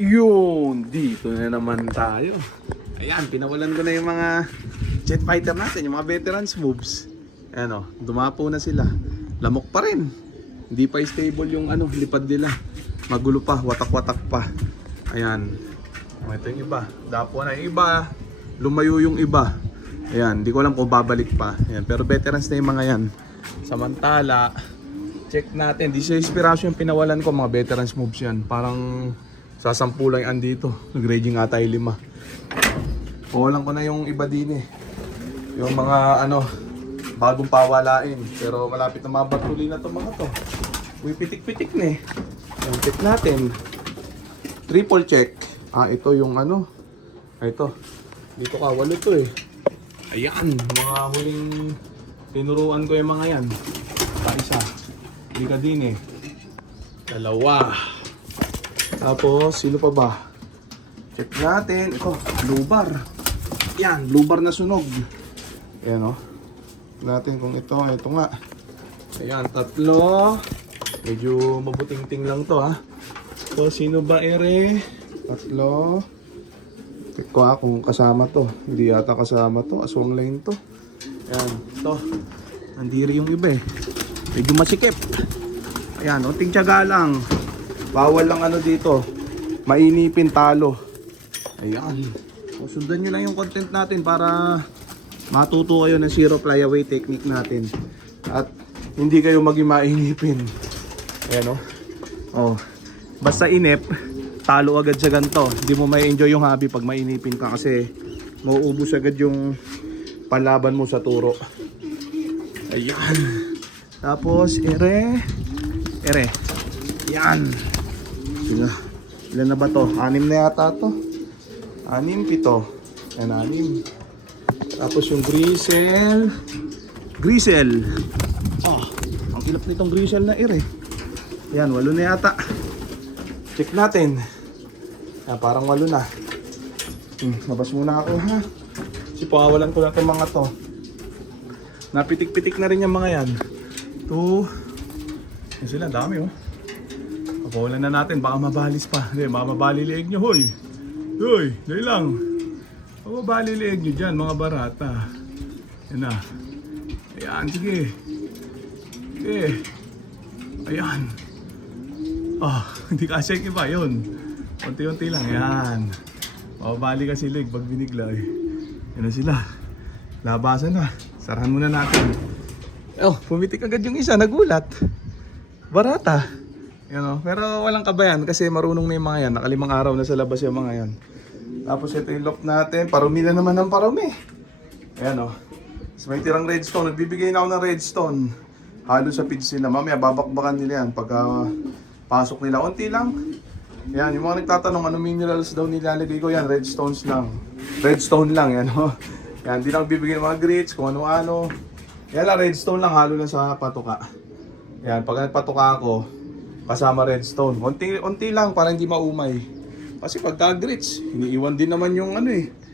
Yun, dito na naman tayo. Ayan, pinawalan ko na yung mga jet fighter natin, yung mga veterans moves. Ayan o, dumapo na sila. Lamok pa rin. Hindi pa stable yung lipad nila. Magulo pa, watak-watak pa. Ayan. Ito yung iba. Dapo na yung iba. Lumayo yung iba. Ayan, hindi ko alam kung babalik pa. Ayan, pero veterans na yung mga yan. Samantala, check natin. Di sa inspiration yung pinawalan ko, mga veterans moves yan. Parang sasampu lang yan dito. Nag-raging ata yung 5. Pawalan ko na yung iba din eh. Yung mga bagong pawalain. Pero malapit na mabatuli na to mga to. Uy, pitik-pitik na eh. Yung check natin. Triple check. Ito yung ito. Dito ka, 8 to eh. Ayan, mga huling tinuruan ko yung mga yan. Isa. Hindi ka din eh. 2. Tapos, sino pa ba? Check natin. Ito, blue bar. Yan, blue bar na sunog. Ayan o. Natin kung ito nga. Ayan, 3. Medyo mabuting-ting lang to ha. So, sino ba ere? 3. Check ko kung kasama to. Hindi yata kasama to. Aswang lane to. Ayan, ito. Nandiri yung iba eh. Medyo masikip. Ayan, unting tiyaga lang. Bawal lang dito. Mainipin talo. Ayan. So, sundan nyo lang yung content natin para matuto kayo ng zero flyaway technique natin. At hindi kayo maging mainipin. Ayan o. Oh. Basta inip, talo agad sa ganito. Hindi mo may enjoy yung hobby pag mainipin ka kasi mauubos agad yung palaban mo sa turo. Ayan. Tapos, ere. Yan. Ilan na ba to? 6 na yata to. 6, 7. Yan, 6. Tapos yung Grisel. Ang kilap nitong Grisel na ere. Yan, 8 na yata. Check natin. Yan, parang 8 na. Labas muna ako ha. Kasi pawalan ko lang itong mga to. Napitik-pitik na rin yung mga yan. 2. Yan sila, dami oh. Papawalan na natin, baka mabalis pa. Hindi, baka mabali liig nyo, hoy. Hoy, dahil lang. Baka mabali liig nyo dyan, mga barata. Yan na. Ayan, sige. Sige. Ayan. Hindi kasi yung iba, yun. Unti-unti lang, yan. Mababali kasi liig pag binigla eh. Yan na sila. Labasan na. Sarahan muna natin. Pumitik agad yung isa, nagulat. Barata. Pero walang kabayan kasi marunong na yung mga yan. Naka5 araw na sa labas yung mga yan. Tapos ito yung lock natin. Parumi na naman ng parumi. Ayan o. So may tirang redstone. Nagbibigay na ako ng redstone. Halo sa feeds nila. Mamaya babakbakan nila yan pagka pasok nila. Unti lang. Yan. Yung mga nagtatanong ano minerals daw nilalagay ko yan. Redstones lang. Redstone lang. Yan o. Yan. Di lang bibigay ng mga grits kung ano-ano. Yan lang. Redstone lang. Halo lang sa patuka. Yan. Pag nagpatuka ako kasama redstone. Unti lang para hindi maumay. Kasi pagka grits, iniiwan din naman yung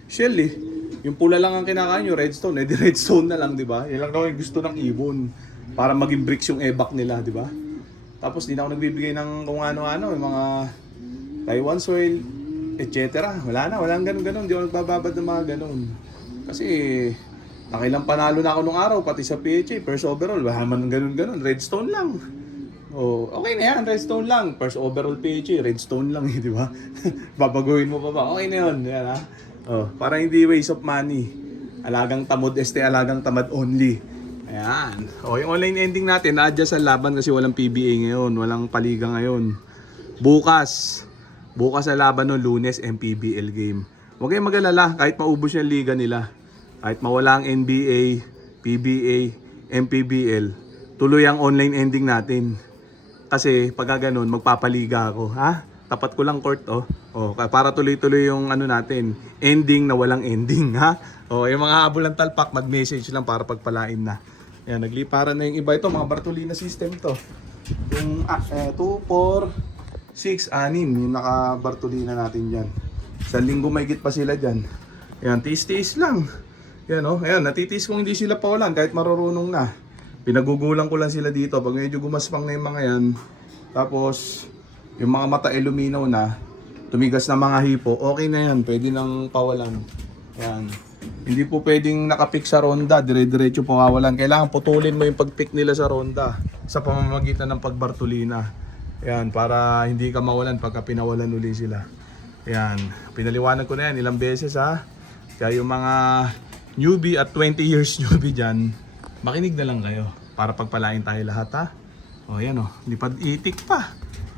shell eh. Yung pula lang ang kinakain nyo, redstone. Di redstone na lang, di ba? Yan lang daw yung gusto ng ibon. Para maging bricks yung ebak nila, di ba? Tapos di na ako nagbibigay ng kung ano-ano, yung mga Taiwan soil, etc. Walang ganun-ganun. Di ako nagbababad ng mga ganun. Kasi nakilang panalo na ako nung araw, pati sa PHA, first overall. Wala man ganun-ganun, redstone lang. Okay na yan, redstone lang. First overall PHA, redstone lang di ba? Babaguhin mo pa ba? Okay na yun, yan ha. Para hindi waste of money. Alagang tamod alagang tamad only. Ayan. Yung online ending natin, na-adjust ang laban kasi walang PBA ngayon, walang paliga ngayon. Bukas ang laban ng Lunes, MPBL game. Huwag kayong mag-alala, kahit maubos yung liga nila. Kahit mawala ang NBA, PBA, MPBL, tuloy ang online ending natin. Kasi pag ganoon magpapaliga ako, ha? Tapat ko lang court para tuloy-tuloy yung natin, ending na walang ending, ha? Yung mga habol ng talpak, mag-message lang para pagpalain na. Yan, nagliparan na yung iba ito, mga Bartolina system to. Yung 2, 4, 6, 6, yung naka-Bartolina natin diyan. Sa linggo mahigit pa sila diyan. Yan, tiis-tiis lang. Yan ayan, natitiis kung hindi sila pawalan kahit marurunong na. Pinagugulang ko lang sila dito pag medyo gumaspang na yung mga yan. Tapos yung mga mata iluminaw na, tumigas na mga hipo, okay na yan. Pwede nang pawalan. Yan. Hindi po pwedeng nakapik sa ronda, dire-diretso pawawalan. Kailangan putulin mo yung pagpik nila sa ronda sa pamamagitan ng pagbartolina. Yan, para hindi ka mawalan pagka pinawalan uli sila. Yan, pinaliwanag ko na yan ilang beses ha. Kaya yung mga newbie at 20 years newbie dyan, makinig na lang kayo para pagpalain tayo lahat ha. O yan o, lipad itik pa.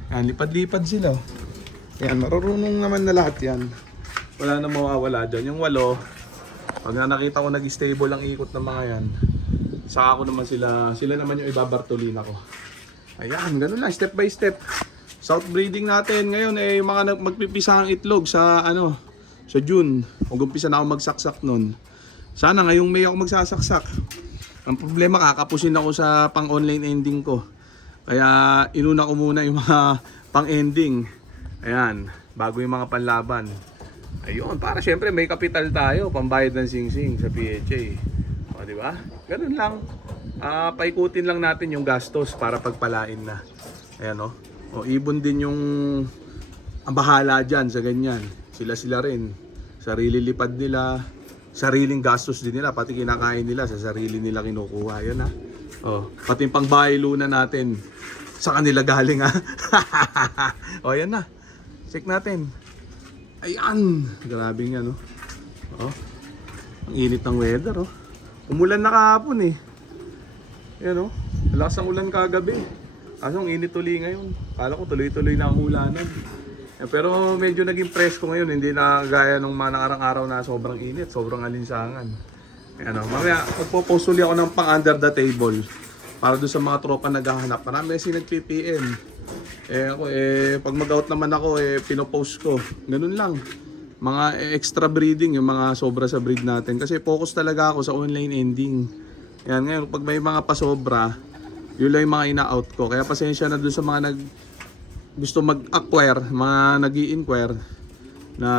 Yan, lipad-lipad sila. Yan, marurunong naman na lahat yan. Wala na mawawala dyan. Yung 8, pag nakita ko nag-stable ang ikot ng mga yan, saka ako naman sila naman yung ibabartolina ko. Ayan, ganun lang, step by step. South breeding natin ngayon yung mga magpipisa ang itlog sa sa June. Mag-umpisa na ako magsaksak nun. Sana ngayong May ako magsasaksak. Ang problema, kakapusin ako sa pang-online ending ko. Kaya inuna ko muna yung mga pang-ending. Ayan, bago yung mga panlaban. Ayun, para syempre may kapital tayo, pambayad ng sing-sing sa PHA. O, di ba? Ganun lang. Paikutin lang natin yung gastos para pagpalain na. Ayan o. O, ibon din yung ang bahala dyan sa ganyan. Sila rin. Sarili lipad nila. Sariling gastos din nila. Pati kinakain nila sa sarili nila kinukuha. Ayan ha. O, pati yung pangbaylo na natin. Sa kanila galing ha. O, ayan na. Check natin. Ayan. Grabe nga no. O. Ang init ng weather oh. Umulan na kahapon eh. Yan o, lakas ang ulan kagabi. Kaso ang init tuloy ngayon. Kala ko tuloy-tuloy na ang ulanan. Pero medyo naging presko ngayon. Hindi na gaya nung mga nakarang araw na sobrang init, sobrang alinsangan. Yan o, mamaya magpo-post ulit ako ng pang under the table. Para doon sa mga tropa naghahanap. Marami kasi nag-PPM. Ako pag mag-out naman ako, pinopost ko. Ganun lang. Mga extra breeding, yung mga sobra sa breed natin. Kasi focus talaga ako sa online ending. Yan, ngayon pag may mga pasobra, yun lang yung mga ina-out ko. Kaya pasensya na dun sa mga gusto mag-acquire, mga nag-i-inquire na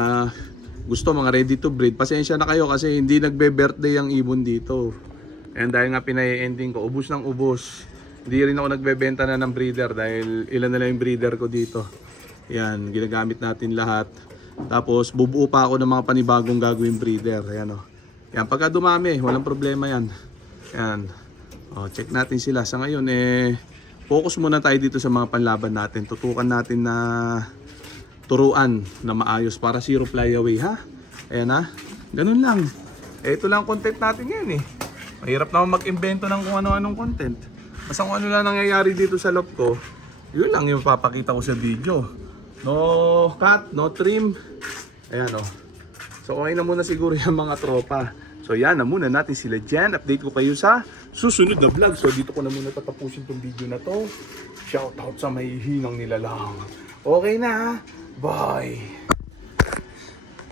gusto mga ready to breed. Pasensya na kayo kasi hindi nagbe-birthday ang ibon dito. And dahil nga pinay-ending ko, ubos ng ubos. Hindi rin ako nagbebenta na ng breeder dahil ilan na lang yung breeder ko dito. Yan, ginagamit natin lahat. Tapos bubuo pa ako ng mga panibagong gagawing breeder. Ayan o. Yan, pagka dumami, walang problema yan. Yan. O, check natin sila. Sa ngayon, focus muna tayo dito sa mga panlaban natin. Tutukan natin na turuan na maayos para zero fly away, ha? Ayan ha. Ganun lang. Ito lang content natin ngayon eh. Mahirap naman mag-invento ng kung ano-anong content. Basta kung ano lang nangyayari dito sa loob ko, yun lang yung papakita ko sa video. No cut, no trim. Ayan o. So okay na muna siguro yung mga tropa. So yan na muna natin sila dyan. Update ko kayo sa susunod na vlog. So dito ko na muna tatapusin tong video na to. Shout out sa may hinang nilalang. Okay na. Bye.